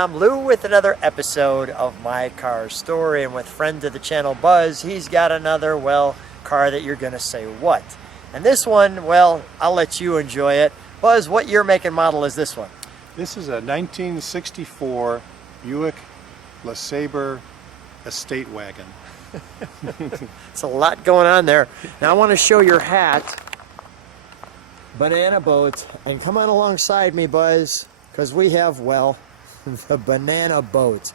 I'm Lou with another episode of My Car Story, and with friend of the channel Buzz, he's got another, well, car that you're gonna say what. And this one, well, I'll let you enjoy it. Buzz, what year, make, and model is this one? This is a 1964 Buick LeSabre Estate Wagon. It's a lot going on there. Now I want to show your hat, banana boat, and come on alongside me, Buzz, because we have, well, the banana boat.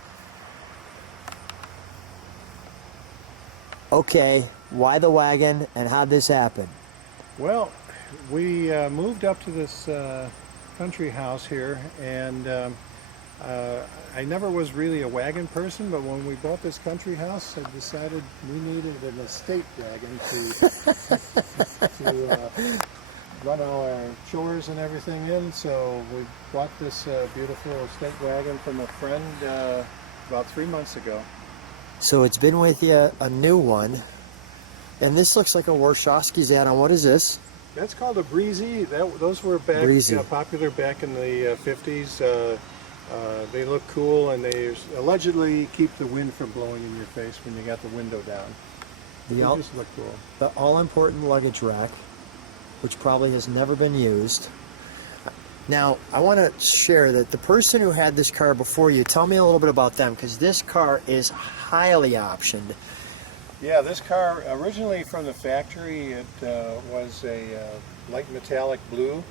Okay, why the wagon and how'd this happen? Well, we moved up to this country house here, and I never was really a wagon person, but when we bought this country house, I decided we needed an estate wagon to run all our chores and everything in, so we bought this beautiful estate wagon from a friend about 3 months ago. So it's been with you, a new one, and this looks like a Warshawski's add-on. What is this? That's called a Breezy. Those were popular back in the 50s. They look cool, and they allegedly keep the wind from blowing in your face when you got the window down. They just look cool. The all-important luggage rack, which probably has never been used. Now, I want to share that the person who had this car before you, tell me a little bit about them, because this car is highly optioned. Yeah, this car, originally from the factory, it was a light metallic blue,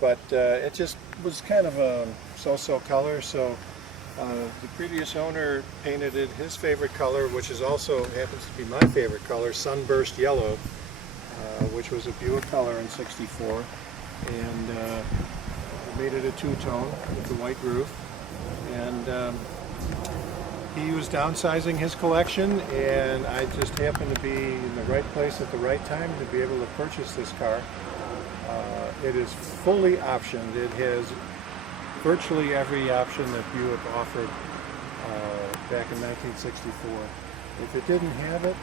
but it just was kind of a so-so color, so the previous owner painted it his favorite color, which is also happens to be my favorite color, sunburst yellow, which was a Buick color in '64, and made it a two-tone with the white roof. And he was downsizing his collection, and I just happened to be in the right place at the right time to be able to purchase this car. It is fully optioned. It has virtually every option that Buick offered back in 1964. If it didn't have it,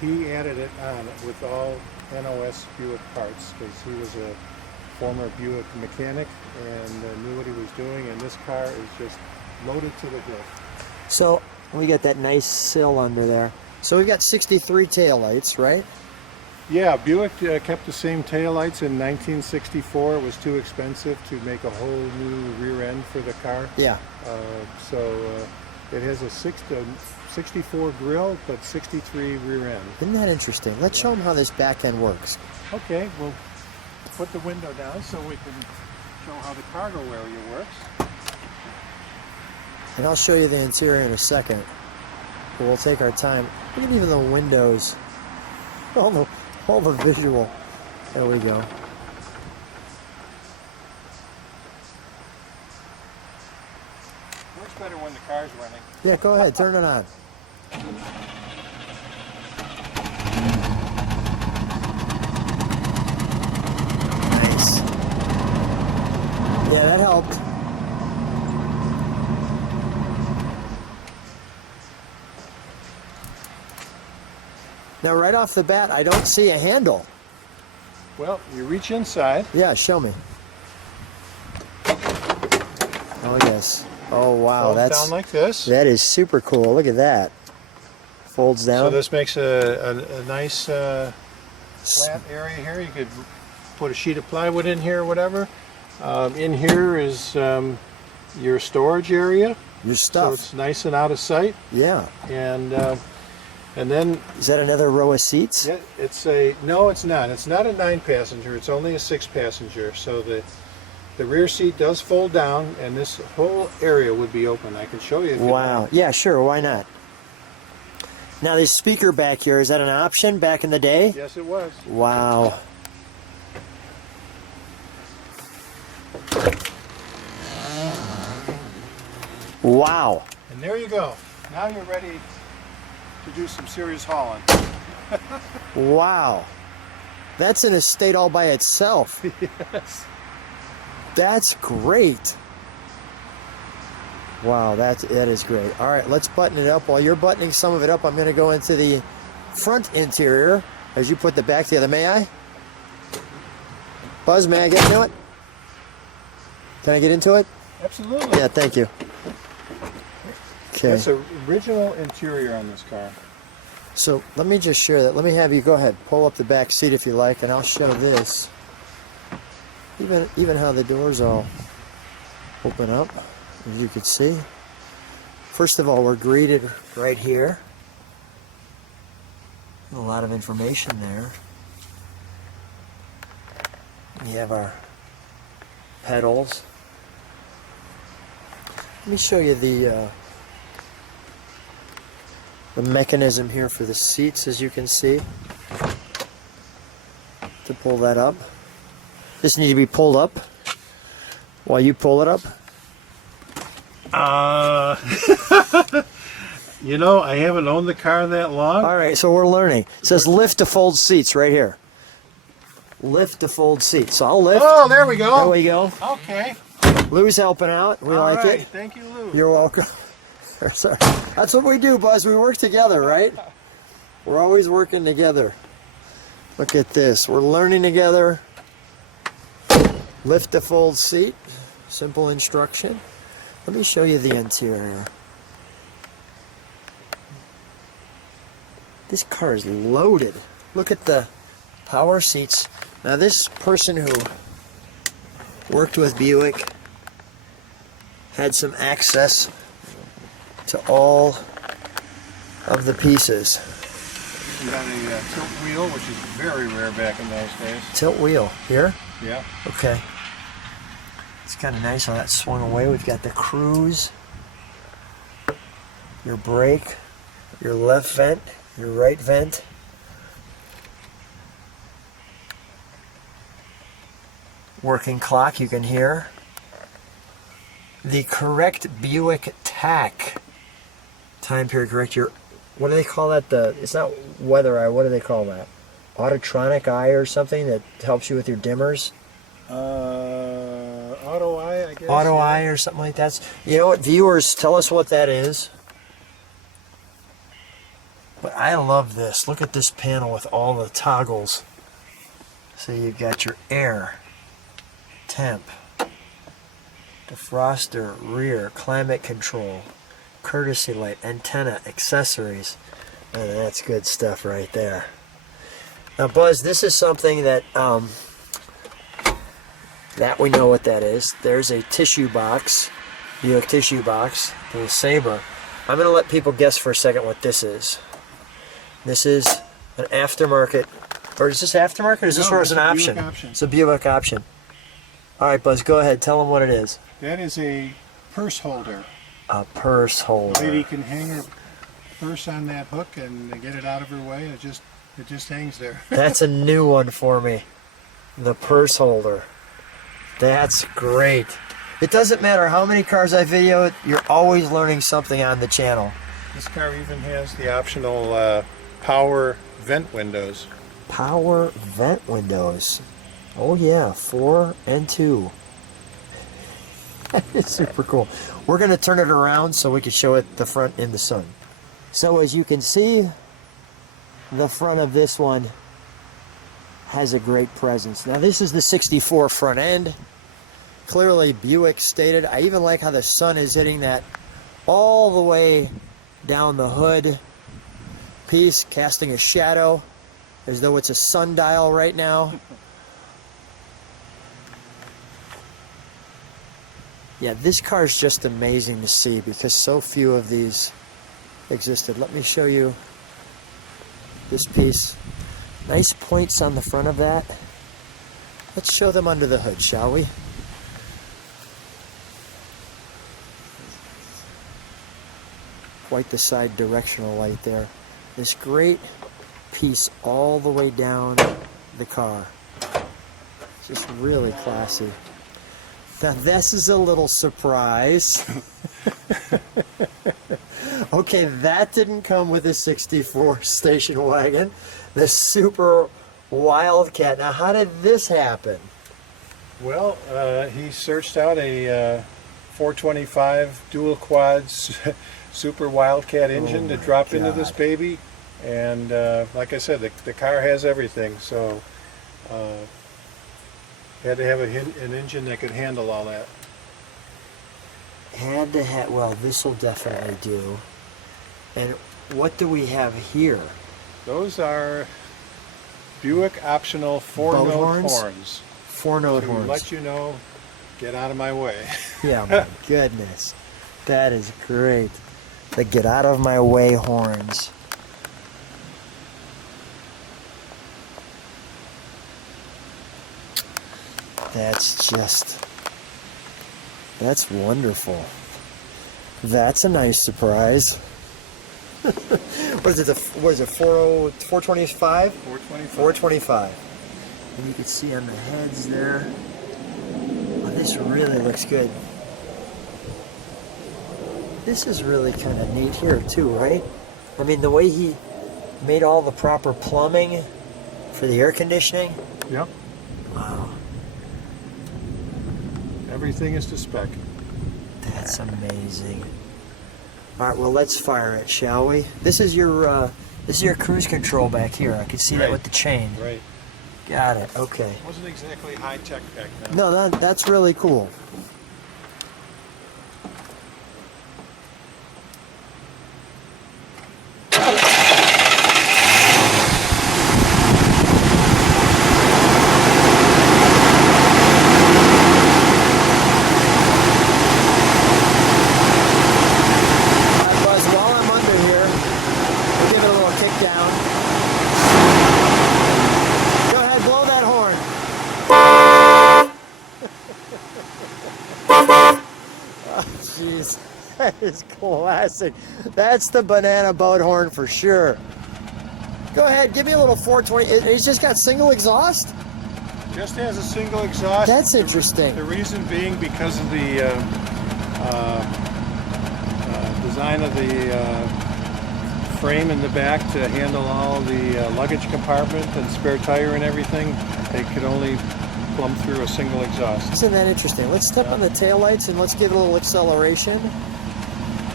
he added it on with all NOS Buick parts, because he was a former Buick mechanic and knew what he was doing, and this car is just loaded to the hilt. So we got that nice sill under there. So we got 63 taillights, right? Yeah, Buick kept the same taillights in 1964. It was too expensive to make a whole new rear end for the car. Yeah. So it has a 64 grill, but 63 rear end. Isn't that interesting? Let's show them how this back end works. Okay, we'll put the window down so we can show how the cargo area works. And I'll show you the interior in a second. But we'll take our time. Look at even the windows. All the visual. There we go. Works better when the car's running. Yeah, go ahead. Turn it on. Nice. Yeah, that helped. Now, right off the bat, I don't see a handle. Well, you reach inside. Yeah, show me. Oh, yes. Oh, wow. Folds down like this. That is super cool. Look at that. Folds down. So this makes a nice flat area here. You could put a sheet of plywood in here or whatever. In here is your storage area. Your stuff. So it's nice and out of sight. Yeah. And then, is that another row of seats? Yeah, no, it's not. It's not a 9-passenger. It's only a 6-passenger. So the rear seat does fold down, and this whole area would be open. I can show you. If wow. Yeah, sure. Why not? Now, this speaker back here, is that an option back in the day? Yes, it was. Wow. Wow. And there you go. Now you're ready to do some serious hauling. Wow. That's an estate all by itself. Yes. That's great. Wow, that is great. All right, let's button it up. While you're buttoning some of it up, I'm going to go into the front interior as you put the back together. May I? Buzz, may I get into it? Can I get into it? Absolutely. Yeah, thank you. Okay. That's the original interior on this car. So let me just share that. Let me have you go ahead, pull up the back seat if you like, and I'll show this. Even how the doors all open up, as you can see. First of all, we're greeted right here. A lot of information there. We have our pedals. Let me show you the mechanism here for the seats, as you can see. To pull that up. This needs to be pulled up while you pull it up. You know, I haven't owned the car that long. All right, so we're learning. It says lift to fold seats right here. Lift to fold seats. So I'll lift. Oh, there we go. There we go. Okay. Lou's helping out. We All like right. it. Thank you, Lou. You're welcome. Sorry. That's what we do, Buzz. We work together, right? We're always working together. Look at this. We're learning together. Lift to fold seat. Simple instruction. Let me show you the interior. This car is loaded. Look at the power seats. Now this person who worked with Buick had some access to all of the pieces. You got a tilt wheel, which is very rare back in those days. Tilt wheel here? Yeah. Okay. It's kind of nice how that swung away. We've got the cruise, your brake, your left vent, your right vent. Working clock, you can hear. The correct Buick tack. Time period correct. Your, what do they call that? It's not weather eye. What do they call that? Autotronic eye or something that helps you with your dimmers? Auto eye, I guess. Auto yeah. eye or something like that. You know what, viewers, tell us what that is. But I love this. Look at this panel with all the toggles. So you've got your air, temp, defroster, rear, climate control, courtesy light, antenna, accessories. And that's good stuff right there. Now, Buzz, this is something that that we know what that is. There's a tissue box, Buick tissue box, the LeSabre. I'm going to let people guess for a second what this is. This is an aftermarket, or is this aftermarket, or is this No, where it's an it's a option? Buick option. It's a Buick option. All right, Buzz, go ahead. Tell them what it is. That is a purse holder. A purse holder. Lady can hang her purse on that hook and get it out of her way. It just hangs there. That's a new one for me. The purse holder. That's great. It doesn't matter how many cars I video, you're always learning something on the channel. This car even has the optional power vent windows. Power vent windows. Oh yeah, 4 and 2. It's super cool. We're going to turn it around so we can show it the front in the sun. So as you can see, the front of this one has a great presence. Now this is the 64 front end. Clearly Buick stated. I even like how the sun is hitting that all the way down the hood piece, casting a shadow as though it's a sundial right now. Yeah, this car is just amazing to see because so few of these existed. Let me show you this piece. Nice points on the front of that. Let's show them under the hood, shall we? Quite the side directional light there. This great piece all the way down the car. Just really classy. Now this is a little surprise. Okay, that didn't come with a 64 station wagon. The Super Wildcat. Now how did this happen? Well, he searched out a 425 dual quads Super Wildcat engine to drop into this baby, and like I said, the car has everything, so had to have an engine that could handle all that. Had to have, well, this will definitely do. And what do we have here? Those are Buick optional Boat 4-note horns. 4-note To horns. let you know, get out of my way. Yeah, my goodness. That is great. The get out of my way horns. That's wonderful. That's a nice surprise. What is it, 425? 425. 425. And you can see on the heads there. Oh, this really looks good. This is really kind of neat here too, right? I mean, the way he made all the proper plumbing for the air conditioning. Yep. Wow. Everything is to spec. That's amazing. All right, well, let's fire it, shall we? This is your cruise control back here. I can see that with the chain. Right. Got it. Okay. It wasn't exactly high tech back then. No, that's really cool. Jeez, that is classic. That's the banana boat horn for sure. Go ahead, give me a little 420. It's just got single exhaust? Just has a single exhaust. That's interesting. The reason being because of the design of the frame in the back to handle all the luggage compartment and spare tire and everything. They could only plumb through a single exhaust. Isn't that interesting? Let's step on the taillights and let's give it a little acceleration,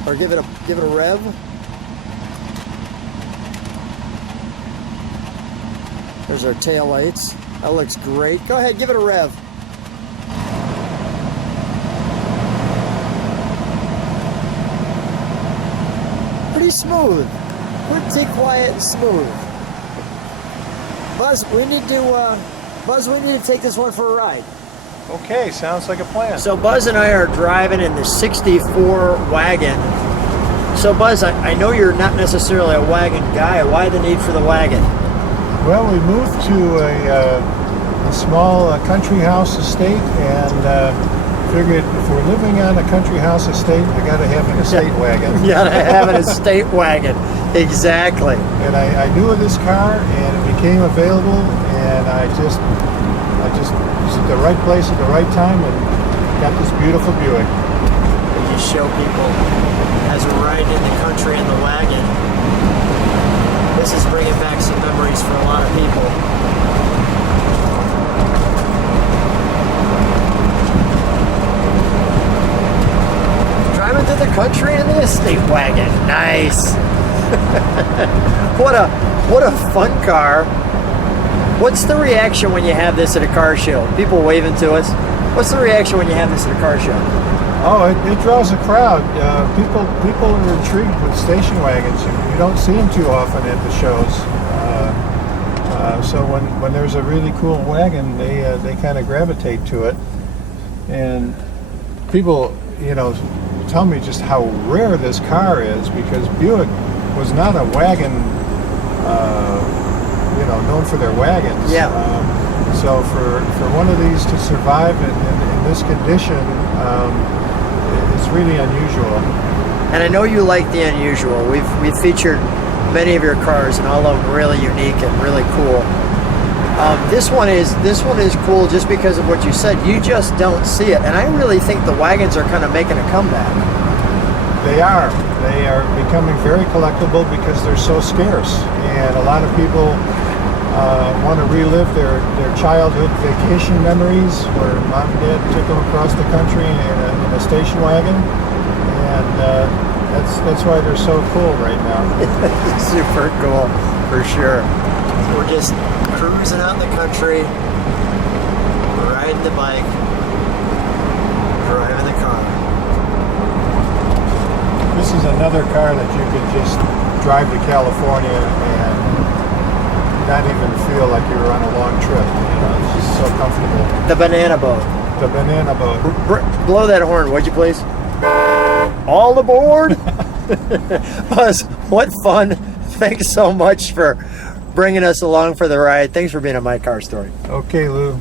or give it a rev. There's our taillights. That looks great. Go ahead, give it a rev. Pretty smooth. Pretty quiet and smooth. Buzz, we need to take this one for a ride. Okay, sounds like a plan. So Buzz and I are driving in the 64 wagon. So Buzz, I know you're not necessarily a wagon guy. Why the need for the wagon? Well, we moved to a small country house estate, and figured if we're living on a country house estate, I got to have an estate wagon. You gotta have an estate wagon. Exactly. And I knew of this car, and it became available, and I just was at the right place at the right time, and got this beautiful Buick. We just show people as we're riding in the country in the wagon. This is bringing back some memories for a lot of people. Driving through the country in the estate wagon. Nice. What a fun car. What's the reaction when you have this at a car show? People waving to us. What's the reaction when you have this at a car show? Oh, it draws a crowd. People are intrigued with station wagons. You don't see them too often at the shows. So when there's a really cool wagon, they kind of gravitate to it. And people, tell me just how rare this car is, because Buick was not a wagon, known for their wagons. Yeah. So for one of these to survive in this condition, it's really unusual. And I know you like the unusual. We've featured many of your cars, and all of them really unique and really cool. This one is cool just because of what you said. You just don't see it, and I really think the wagons are kind of making a comeback. They are becoming very collectible because they're so scarce, and a lot of people want to relive their childhood vacation memories where mom and dad took them across the country in a station wagon, and that's why they're so cool right now. Super cool, for sure. We're just cruising out in the country, riding the bike, driving the car. this is another car that you can just drive to California and not even feel like you were on a long trip. You know, it's just so comfortable. The banana boat. The banana boat. Blow that horn, would you please? All aboard! Buzz, what fun. Thanks so much for bringing us along for the ride. Thanks for being on My Car Story. Okay, Lou.